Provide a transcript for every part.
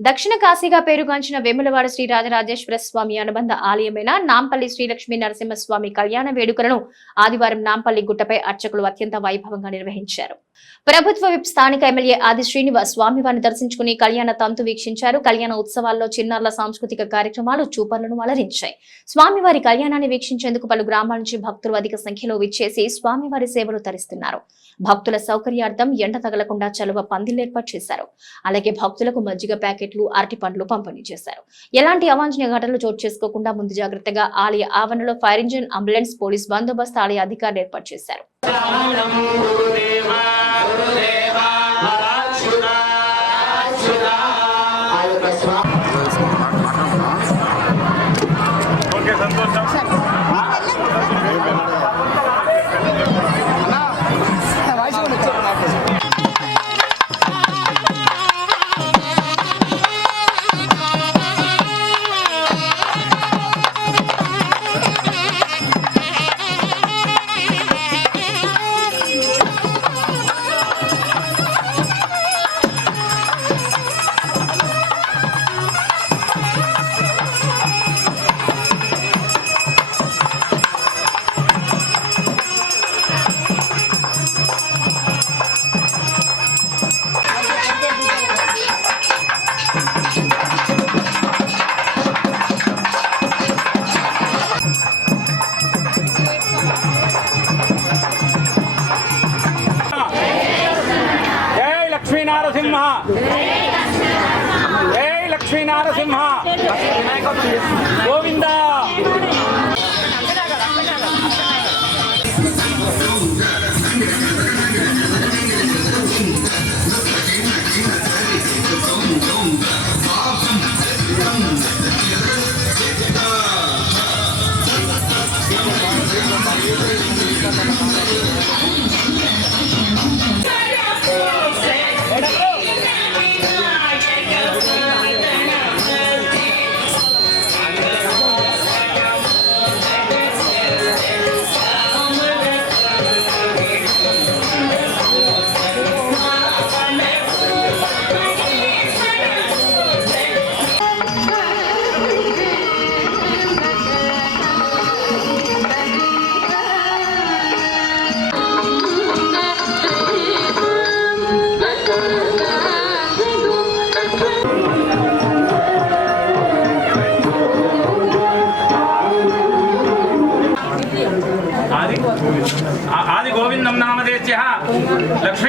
దక్షిణ కాశీగా పేరుగాంచిన వేములవాడ శ్రీ రాజరాజేశ్వర స్వామి అనుబంధ ఆలయమైన నాంపల్లి శ్రీలక్ష్మీ నరసింహస్వామి కళ్యాణ వేడుకలను ఆదివారం నాంపల్లి గుట్టపై అర్చకులు అత్యంత వైభవంగా నిర్వహించారు. ప్రభుత్వ విప్ స్థానిక ఎమ్మెల్యే ఆది శ్రీనివాస్ స్వామివారిని దర్శించుకుని కళ్యాణ తంతు వీక్షించారు. కళ్యాణ ఉత్సవాల్లో చిన్నారుల సాంస్కృతిక కార్యక్రమాలు చూపర్లను అలరించాయి. స్వామివారి కళ్యాణాన్ని వీక్షించేందుకు పలు గ్రామాల నుంచి భక్తులు అధిక సంఖ్యలో విచ్చేసి స్వామివారి సేవలు తరిస్తున్నారు. భక్తుల సౌకర్యార్థం ఎండ తగలకుండా చలువ పందిలు ఏర్పాటు చేశారు. అలాగే భక్తులకు మజ్జిగ ప్యాకెట్ ప్యాకెట్లు అరటి పండ్లు పంపిణీ చేశారు. ఎలాంటి అవాంఛనీయ ఘటనలు చోటు చేసుకోకుండా ముందు జాగ్రత్తగా ఆలయ ఆవరణలో ఫైర్ ఇంజిన్ అంబులెన్స్ పోలీస్ బందోబస్తు ఆలయ అధికారులు ఏర్పాటు చేశారు. கோவிந்த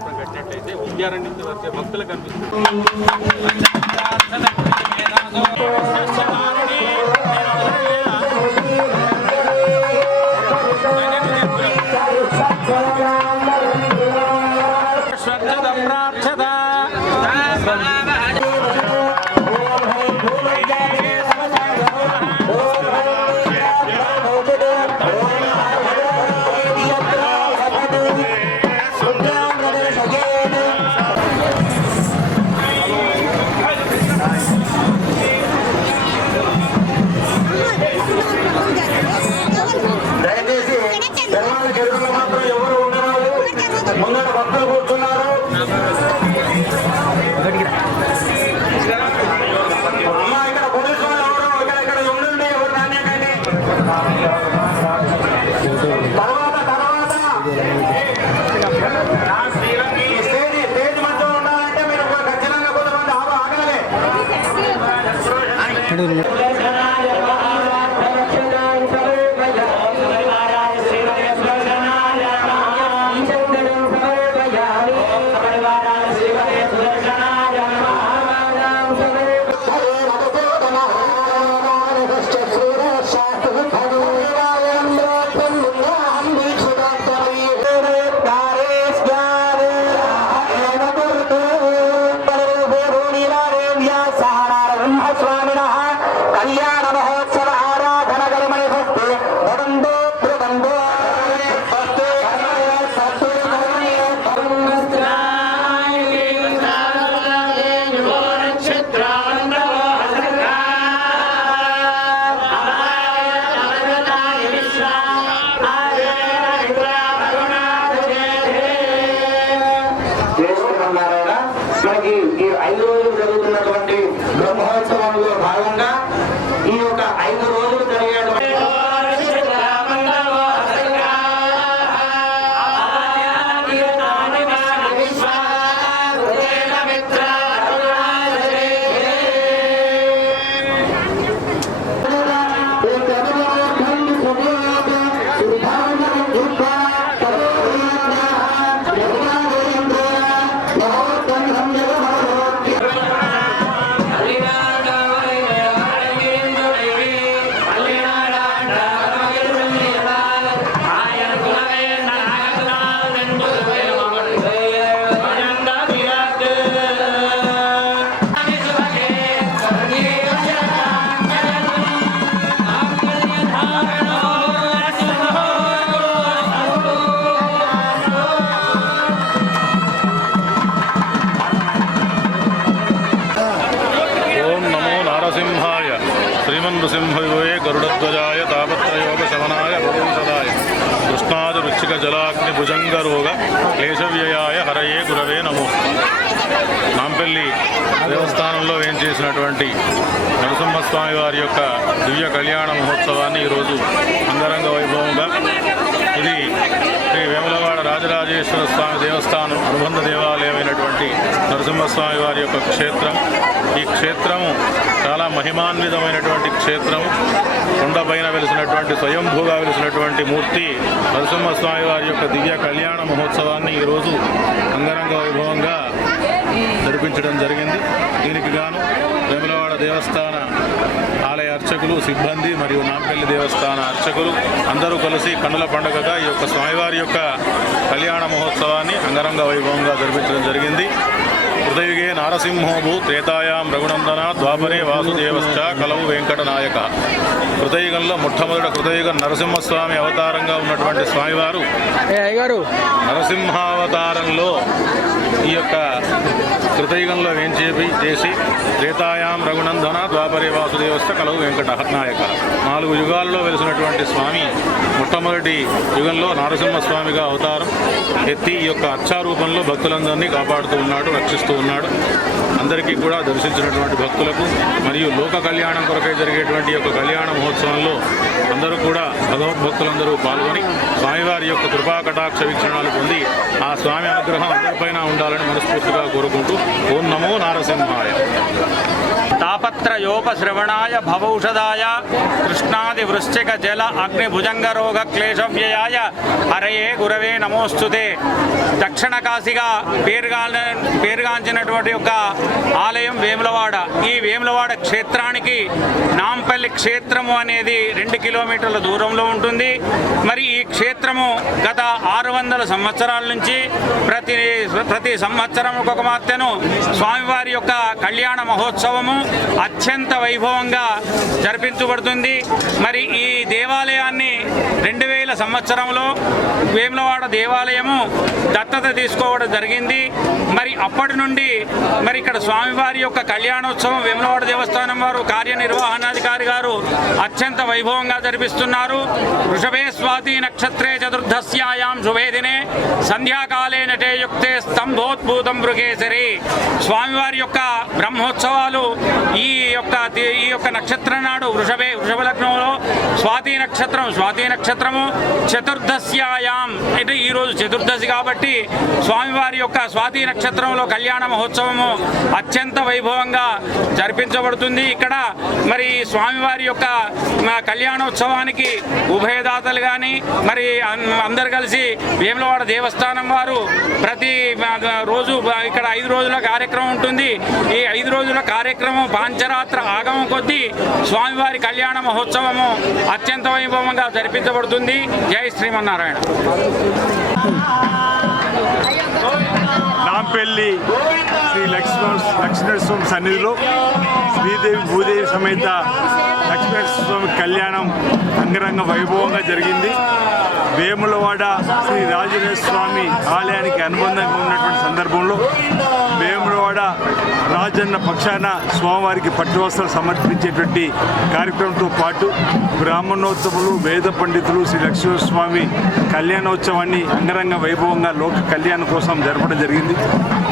రాయ కట్టినట్లయితే ఉద్యారణ్యం నుంచి వచ్చే భక్తులు కనిపిస్తుంది నరసింహాయ శ్రీమన్నృసింహయోగే గరుడధ్వజాయ తాపత్రయోగశమనాయ భగవంతదాయ కృష్ణాది వృచ్చిక జలాగ్ని భుజంగ రోగ క్లేశవ్యయాయ హరయే గురవే నమో నాంపల్లి దేవస్థానంలో వేంచేసినటువంటి నరసింహస్వామి వారి యొక్క దివ్య కళ్యాణ మహోత్సవాన్ని ఈరోజు అంగరంగ వైభవంగా ఇది శ్రీ వేములవారి రాజరాజేశ్వర స్వామి దేవస్థానం అనుబంధ దేవాలయమైనటువంటి నరసింహస్వామి వారి యొక్క క్షేత్రం. ఈ క్షేత్రము చాలా మహిమాన్వితమైనటువంటి క్షేత్రము. కొండపైన వెలిసినటువంటి స్వయంభూగా వెలిసినటువంటి మూర్తి నరసింహస్వామి వారి యొక్క దివ్య కళ్యాణ మహోత్సవాన్ని ఈరోజు అంగరంగ వైభవంగా జరిపించడం జరిగింది. దీనికి గాను వేములవాడ దేవస్థాన ఆలయ అర్చకులు సిబ్బంది మరియు నాంపల్లి దేవస్థాన అర్చకులు అందరూ కలిసి కన్నుల పండుగగా ఈ యొక్క స్వామివారి యొక్క కళ్యాణ మహోత్సవాన్ని అంగరంగ వైభవంగా జరిపించడం జరిగింది. హృదయుగే నారసింహోభూ త్రేతాయాం రఘునందన ద్వాపరే వాసుదేవశ్చ కలవు వెంకటనాయక. హృదయుగంలో మొట్టమొదటి హృదయుగ నరసింహస్వామి అవతారంగా ఉన్నటువంటి స్వామివారు నరసింహావతారంలో ఈ యొక్క కృతయుగంలో వేంచేపి చేసి త్రేతాయాం రఘునందన ద్వాపరి వాసుదేవస్థ కలవు వెంకట నాయక నాలుగు యుగాల్లో వెలిసినటువంటి స్వామి మొట్టమొదటి యుగంలో నరసింహస్వామిగా అవతారం ఎత్తి ఈ యొక్క అచ్చారూపంలో భక్తులందరినీ కాపాడుతూ ఉన్నాడు రక్షిస్తూ ఉన్నాడు. అందరికీ కూడా దర్శించినటువంటి భక్తులకు మరియు లోక కళ్యాణం కొరకై జరిగేటువంటి యొక్క కళ్యాణ మహోత్సవంలో అందరూ కూడా భగవద్భక్తులందరూ పాల్గొని స్వామివారి యొక్క కృపా కటాక్ష వీక్షణాలు పొంది ఆ స్వామి అనుగ్రహం అందరిపైన ఉండాలని మనస్ఫూర్తిగా కోరుకుంటూ ఓం నమో నారసింహాయ. తాపత్రయోపశ్రవణాయ భవౌషధాయ కృష్ణాది వృశ్చిక జల అగ్ని భుజంగ రోగ క్లేశవ్యయాయ. హరయే గురవే నమోస్తుతే దక్షిణ కాశీగా పేరుగా పేరుగాంచినటువంటి ఒక ఆలయం వేములవాడ. ఈ వేములవాడ క్షేత్రానికి నాంపల్లి క్షేత్రము అనేది రెండు కిలోమీటర్ల దూరంలో ఉంటుంది. మరి ఈ క్షేత్రము గత ఆరు వందల సంవత్సరాల నుంచి ప్రతి ప్రతి సంవత్సరం ఒక మాత్రను స్వామివారి యొక్క కళ్యాణ మహోత్సవము అత్యంత వైభవంగా జరిపించబడుతుంది. మరి ఈ దేవాలయాన్ని రెండు వేల సంవత్సరంలో వేములవాడ దేవాలయము దత్తత తీసుకోవడం జరిగింది. మరి అప్పటి నుండి మరి ఇక్కడ స్వామివారి యొక్క కళ్యాణోత్సవం వేములవాడ దేవస్థానం వారు కార్యనిర్వహణాధికారి గారు అత్యంత వైభవంగా జరిపిస్తున్నారు. వృషభే స్వాతి నక్షత్రే చతుర్దశ్యాయాం శుభేదినే సంధ్యాకాలే నటే యుక్తే స్తంభోద్భూతం మృగేశరి స్వామివారి యొక్క బ్రహ్మోత్సవాలు ఈ యొక్క ఈ యొక్క నక్షత్రం నాడు వృషభే వృషభ లగ్నంలో స్వాతి నక్షత్రం స్వాతి నక్షత్రము చతుర్దశ్యాయాం. అంటే ఈరోజు చతుర్దశి కాబట్టి స్వామివారి యొక్క స్వాతి నక్షత్రంలో కళ్యాణ మహోత్సవము అత్యంత వైభవంగా జరిపించబడుతుంది. ఇక్కడ మరి స్వామివారి యొక్క కళ్యాణోత్సవానికి ఉభయదాతలు కానీ మరి అందరు కలిసి వేములవాడ దేవస్థానం వారు ప్రతి రోజు ఇక్కడ ఐదు రోజుల కార్యక్రమం ఉంటుంది. ఈ ఐదు రోజుల కార్యక్రమం పాంచరాత్ర ఆగమం కొద్దీ స్వామివారి కళ్యాణ మహోత్సవము అత్యంత వైభవంగా జరిపించబడుతుంది. జై శ్రీమన్నారాయణ. నాంపల్లి శ్రీ లక్ష్మణ లక్ష్మణస్వామి సన్నిధిలో శ్రీదేవి భూదేవి సమేత లక్ష్మణస్వామి కళ్యాణం అంగరంగ వైభవంగా జరిగింది. వేములవాడ శ్రీ రాజరాజ స్వామి ఆలయానికి అనుబంధంగా ఉన్నటువంటి సందర్భంలో విజయవాడ రాజన్న పక్షాన స్వామివారికి పట్టు వస్త్రాలు సమర్పించేటువంటి కార్యక్రమంతో పాటు బ్రాహ్మణోత్సవులు వేద పండితులు శ్రీ లక్ష్మీస్వామి కళ్యాణోత్సవాన్ని అంగరంగ వైభవంగా లోక కళ్యాణం కోసం జరపడం జరిగింది.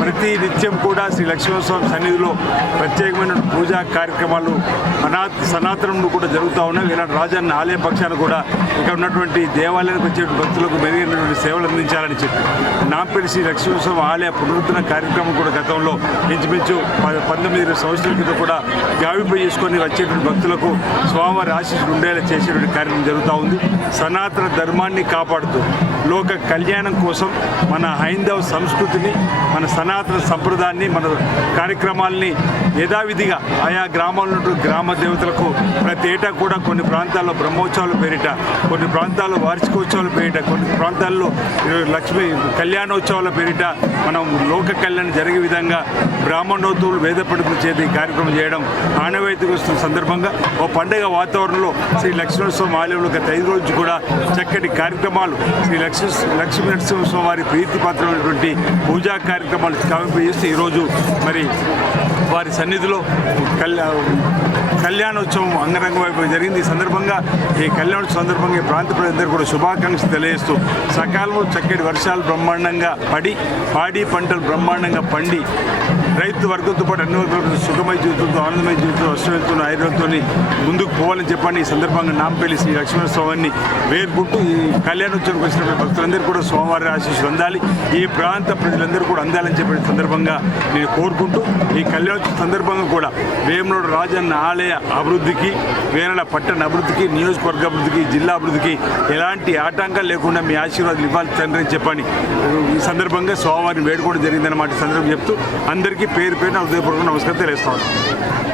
ప్రతి నిత్యం కూడా శ్రీ లక్ష్మీస్వామి సన్నిధిలో ప్రత్యేకమైన పూజా కార్యక్రమాలు అనా సనాతనం కూడా జరుగుతూ ఉన్నాయి. ఇలాంటి రాజన్న ఆలయ పక్షాన కూడా ఇక్కడ ఉన్నటువంటి దేవాలయానికి వచ్చే భక్తులకు మెరుగైనటువంటి సేవలు అందించాలని చెప్పి నాంపల్లి శ్రీ లక్ష్మీస్వామి ఆలయ పునరుద్ధరణ కార్యక్రమం కూడా గతంలో ఇంచుమించు పంతొమ్మిది ఇరవై సంవత్సరాల క్రితం కూడా గావింపు చేసుకొని వచ్చేటువంటి భక్తులకు స్వామివారి ఆశీస్సులు ఉండేలా చేసేటువంటి కార్యక్రమం జరుగుతూ ఉంది. సనాతన ధర్మాన్ని కాపాడుతూ లోక కళ్యాణం కోసం మన హైందవ సంస్కృతిని మన సనాతన సంప్రదాయాన్ని మన కార్యక్రమాల్ని యథావిధిగా ఆయా గ్రామాల్లో గ్రామ దేవతలకు ప్రతి ఏటా కూడా కొన్ని ప్రాంతాల్లో బ్రహ్మోత్సవాల పేరిట కొన్ని ప్రాంతాల్లో వార్షికోత్సవాలు పేరిట కొన్ని ప్రాంతాల్లో లక్ష్మి లక్ష్మీ కళ్యాణోత్సవాల పేరిట మనం లోక కళ్యాణం జరిగే విధంగా బ్రాహ్మణోత్సవులు వేద పండితుల చేతి కార్యక్రమం చేయడం ఆనవాయితీగా వస్తున్న సందర్భంగా ఓ పండుగ వాతావరణంలో శ్రీ లక్ష్మణోత్సవం ఆలయంలో గత ఐదు రోజు కూడా చక్కటి కార్యక్రమాలు శ్రీ లక్ష్మీ లక్ష్మీ నరసింహస్వామి వారి ప్రీతిపాత్రమైనటువంటి పూజా కార్యక్రమాలు కావింపు చేసి ఈరోజు మరి వారి సన్నిధిలో కళ్యా కళ్యాణోత్సవం అంగరంగ వైపు జరిగింది. ఈ సందర్భంగా ఈ కళ్యాణోత్సవం సందర్భంగా ఈ ప్రాంత ప్రజలందరూ కూడా శుభాకాంక్షలు తెలియజేస్తూ సకాలంలో చక్కటి వర్షాలు బ్రహ్మాండంగా పడి పాడి పంటలు బ్రహ్మాండంగా పండి రైతు వర్గంతో పాటు అన్ని వర్గాలతో సుఖమై జీవితంతో ఆనందమయ జీవితంతో అష్టవంతో ఆయుర్వేదంతో ముందుకు పోవాలని చెప్పండి ఈ సందర్భంగా నాంపల్లి శ్రీ లక్ష్మణ స్వామిని వేర్పుట్టు ఈ కళ్యాణోత్సవానికి వచ్చినటువంటి భక్తులందరూ కూడా స్వామివారి ఆశీస్సులు అందాలి. ఈ ప్రాంత ప్రజలందరూ కూడా అందాలని చెప్పిన సందర్భంగా నేను కోరుకుంటూ ఈ కళ్యాణోత్సవం సందర్భంగా కూడా వేమనోడు రాజన్న ఆలయ అభివృద్ధికి వేనల పట్టణ అభివృద్ధికి నియోజకవర్గ అభివృద్ధికి జిల్లా అభివృద్ధికి ఎలాంటి ఆటంకాలు లేకుండా మీ ఆశీర్వాదాలు ఇవ్వాలి తండ్రి అని చెప్పని ఈ సందర్భంగా స్వామివారిని వేడుకోవడం జరిగిందన్నమాట సందర్భం చెప్తూ అందరికీ పేరు పేరున హృదయపూర్వక నమస్కారం తెలియజేస్తాను